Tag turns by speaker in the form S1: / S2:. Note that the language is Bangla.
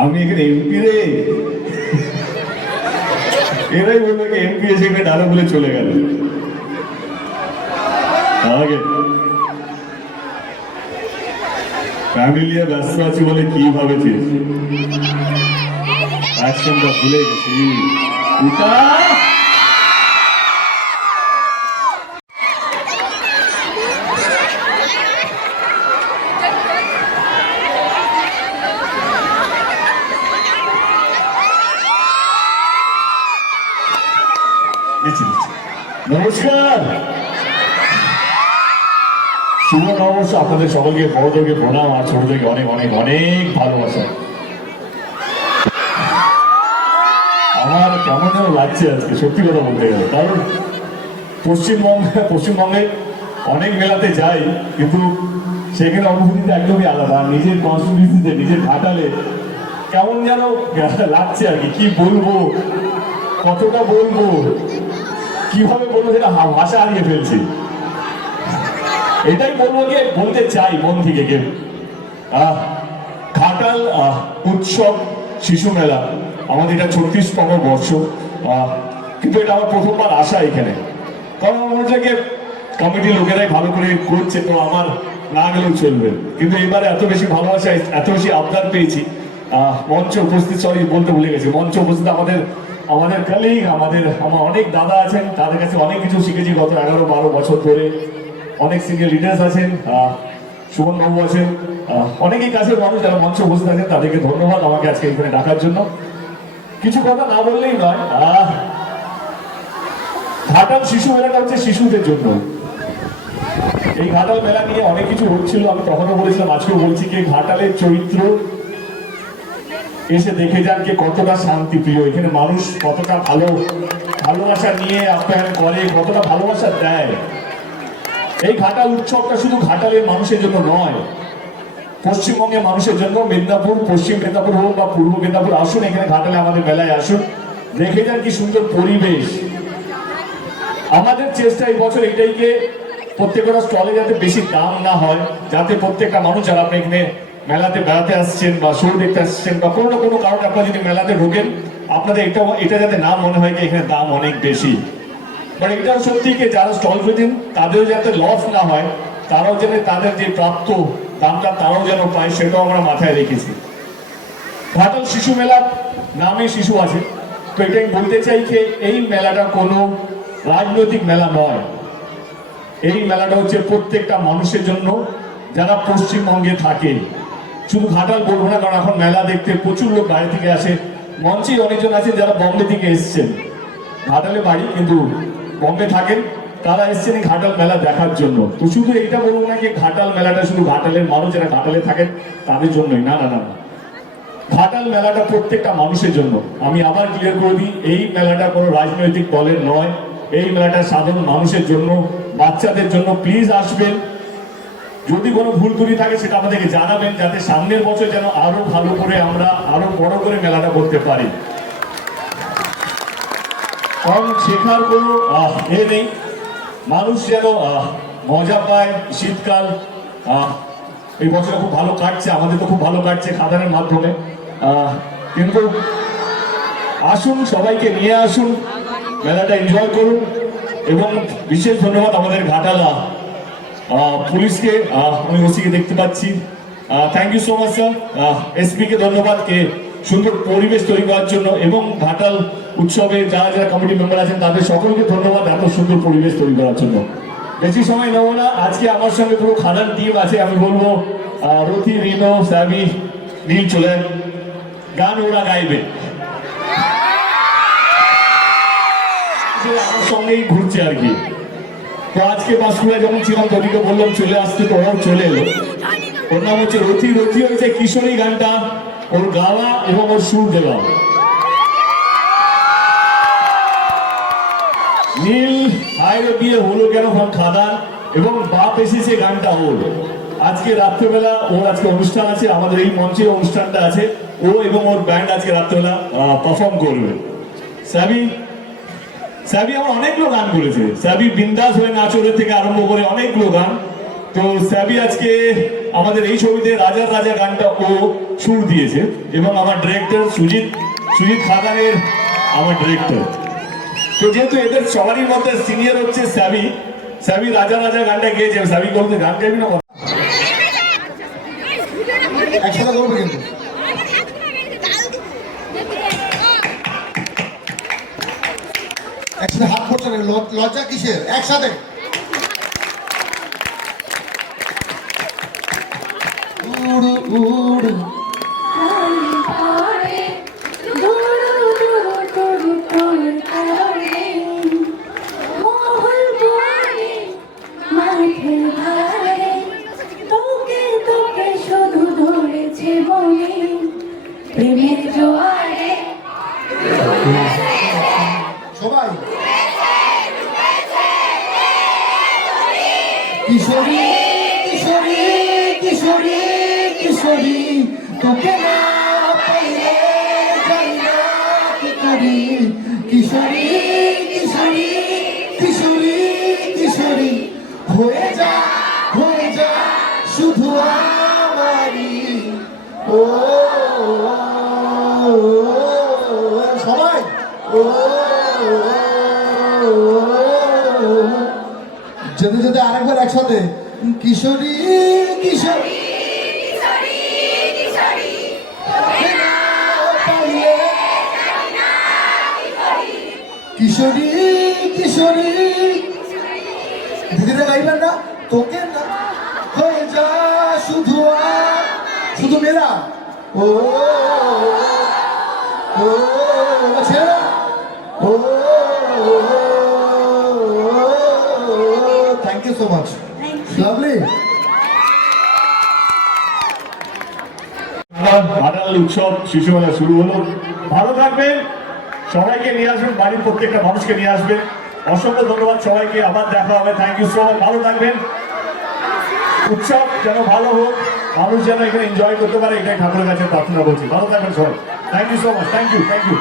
S1: আমি এখানে এমপি রে। এরাই বলল এমপি এসে এখানে ডালো বলে চলে গেল। আগে ফ্যামিলি ব্যস্ত আছি বলে কি ভাবেছিস অ্যাকশনটা ভুলে গেছি। নববর্ষ আপনাদের সকলকে বড়দেরকে প্রণাম, আর ছোটদেরকে অনেক অনেক অনেক ভালোবাসা। আমার কেমন যেন লাগছে আজকে, সত্যি কথা বলতে গেলে। কারণ পশ্চিমবঙ্গে পশ্চিমবঙ্গে অনেক মেলাতে যাই, কিন্তু সেখানে অনুভূতিটা একদমই আলাদা। নিজের কনস্টিটিউন্সিতে নিজের ঘাটালে কেমন যেন লাগছে আর কি কি বলব, কতটা বলব, কীভাবে বলব সেটা ভাষা হারিয়ে ফেলছি। এটাই বলব গিয়ে বলতে চাই মন থেকে কেউ। আহ, ঘাটাল উৎসব শিশু মেলা। আমাদের এটা ছত্রিশতম বর্ষ। কিন্তু এটা আমার প্রথমবার আসা এখানে। কারণ আমার হচ্ছে যে কমিটির লোকেরাই ভালো করে করছে তো আমার না গেলেও চলবে। কিন্তু এবারে এত বেশি ভালোবাসা এত বেশি আবদার পেয়েছি। মঞ্চে উপস্থিত সরি বলতে ভুলে গেছি। মঞ্চে উপস্থিত আমাদের আমাদের কালিগ আমাদের আমার অনেক দাদা আছেন তাদের কাছে অনেক কিছু শিখেছি গত এগারো বারো বছর ধরে। অনেক সিনিয়র লিডার্স আছেন সুমন বাবু আছেন অনেকেই কাছের মানুষ যারা মঞ্চে উপস্থিত আছেন, তাদেরকে ধন্যবাদ আমাকে আজকে এখানে ডাকার জন্য। কিছু কথা না বললেই নয় ঘাটাল শিশু মেলাটা হচ্ছে শিশুদের জন্য। এই ঘাটাল মেলা নিয়ে অনেক কিছু হচ্ছিল, আমি তখনও বলেছিলাম, আজকেও বলছি কি ঘাটালের চরিত্র। এসে দেখে যান কে কতটা শান্তি প্রিয় এখানে মানুষ কতটা ভালো, ভালোবাসা নিয়ে আপ্যায়ন করে, কতটা ভালোবাসা দেয়। এই ঘাটাল উৎসবটা শুধু ঘাটালের মানুষের জন্য নয়। পশ্চিমবঙ্গের মানুষের জন্য মেদিনীপুর, পশ্চিম মেদিনীপুর হোক বা পূর্ব মেদিনীপুর আসুন, এখানে ঘাটালে আমাদের মেলায় আসুন। দেখে যান কি সুন্দর পরিবেশ। আমাদের চেষ্টা এই বছর এটাই যে প্রত্যেকটা স্টলে যাতে বেশি দাম না হয়, যাতে প্রত্যেকটা মানুষ যারা আপনি এখানে মেলাতে বেড়াতে আসছেন বা শো দেখতে আসছেন বা কোনো না কোনো কারণে আপনারা যদি মেলাতে ঢোকেন, আপনাদের এটা এটা যাতে না মনে হয় যে এখানে দাম অনেক বেশি। এটাও সত্যি কি যারা স্টল পেতেন, তাদেরও যাতে লস না হয়, তারাও যেন তাদের যে প্রাপ্ত দামটা, তারাও যেন পায়, সেটাও আমরা মাথায় রেখেছি। ঘাটাল শিশু মেলা নামে শিশু আছে। তো এটা আমি বলতে চাই যে এই মেলাটা কোনো রাজনৈতিক মেলা নয়। এই মেলাটা হচ্ছে প্রত্যেকটা মানুষের জন্য, যারা পশ্চিমবঙ্গে থাকে। শুধু ঘাটাল বলব না, কারণ এখন মেলা দেখতে প্রচুর লোক বাইরে থেকে আসে। মঞ্চে অনেকজন আছেন যারা বম্বে থেকে এসছেন। ঘাটালে বাড়ি, কিন্তু বম্বে থাকেন, তারা এসছেন এই ঘাটাল মেলা দেখার জন্য। তো শুধু এইটা বলব না যে ঘাটাল মেলাটা শুধু ঘাটালের মানুষ যারা ঘাটালে থাকেন, তাদের জন্যই। না না না। ঘাটাল মেলাটা প্রত্যেকটা মানুষের জন্য। আমি আবার ক্লিয়ার করে দিই, এই মেলাটা কোনো রাজনৈতিক দলের নয়। এই মেলাটা সাধারণ মানুষের জন্য, বাচ্চাদের জন্য। প্লিজ আসবেন। যদি কোনো ভুল ত্রুটি থাকে, সেটা আমাদেরকে জানাবেন, যাতে সামনের বছর যেন আরও ভালো করে আমরা, আরও বড় করে মেলাটা করতে পারি। কারণ শেখার কোনো আহ, এ নেই। মানুষ যেন আহ, মজা পায় শীতকাল। আহ, এই বছর খুব ভালো কাটছে আমাদের তো খুব ভালো কাটছে খাদানের মাধ্যমে। কিন্তু আসুন সবাইকে নিয়ে আসুন মেলাটা এনজয় করুন এবং বিশেষ ধন্যবাদ আমাদের ঘাটালা পুলিশকে। আমি ওসিকে দেখতে পাচ্ছি। Thank you so much sir SP কে ধন্যবাদ কে সুন্দর পরিবেশ তৈরি করার জন্য এবং ঘাটাল উৎসবে যারা যারা কমিটি মেম্বার আছেন, তাদের সকলকে ধন্যবাদ এত সুন্দর পরিবেশ তৈরি করার জন্য। বেশি সময় নেব না। আজকে আমার সঙ্গে পুরো খাদান টিম আছে, আমি বলব রথি রিনো স্যাবি নীল চলে আয়। গান ওরা গাইবে। আমার সঙ্গেই ঘুরছে আর কি। তো আজকে বাসকুড়ায় যখন ছিলাম, তোদিকে বললাম, চলে আসতে তো চলে এলো। ওর নাম হচ্ছে রথি। রথি হয়েছে কিশোরী গানটা। ওর গাওয়া এবং ওর সুর দেওয়া নীল হায়রে বিয়ে হলো কেন খাদান? এবং বাপ এসেছে, গানটা ওর। আজকে রাত্রেবেলা ওর আজকে অনুষ্ঠান আছে, আমাদের এই মঞ্চে অনুষ্ঠানটা আছে। ও এবং ওর ব্যান্ড আজকে রাত্রেবেলা পারফর্ম করবে। স্যাবি স্যাবি আমার অনেকগুলো গান করেছে। স্যাবি বিন্দাস হয়ে নাচরের থেকে আরম্ভ করে অনেকগুলো গান। তো স্যাবি আজকে আমাদের এই ছবিতে রাজার রাজা গানটা ও সুর দিয়েছে এবং আমার ডিরেক্টর সুজিত সুজিত খাদানের আমার ডিরেক্টর তো যেহেতু এদের সবারই মধ্যে সিনিয়র হচ্ছে স্যাবি স্যাবি রাজা রাজা গানটা গেয়েছে। স্যাবি বলতে গান গাইবি না
S2: একসাথে একসাথে হাত ল- লজ্জা কিসের? একসাথে। উড়ু
S3: প্রেমের জোয়ারে
S2: কিশোরী কিশোরী কিশোরী। কিশোরী, তোকে কি কিশোরী কিশোরী কিশোরী কিশোরী, হয়ে যা হয়ে যা ও, সবাই। ও যেতে যেতে আরেকবার একসাথে, কিশোরী কিশোরী কিশোরী কিশোরী দিদিরা গাইবেন না তোকে না হয়ে যা শুধু শুধু মেলা ও ও ছেড়ে ও thank you so much lovely
S1: ভাটাল উৎসব শিশুমেলা শুরু হলো ভালো থাকবেন সবাইকে নিয়ে আসবেন, বাড়ির প্রত্যেকটা মানুষকে নিয়ে আসবেন। অসংখ্য ধন্যবাদ সবাইকে, আবার দেখা হবে। থ্যাংক ইউ সো মাচ ভালো থাকবেন। উৎসব যেন ভালো হোক, মানুষ যেন এখানে এনজয় করতে পারে, এটাই ঠাকুরের কাছে প্রার্থনা করছি। ভালো থাকবেন সবাই। Thank you so much thank you thank you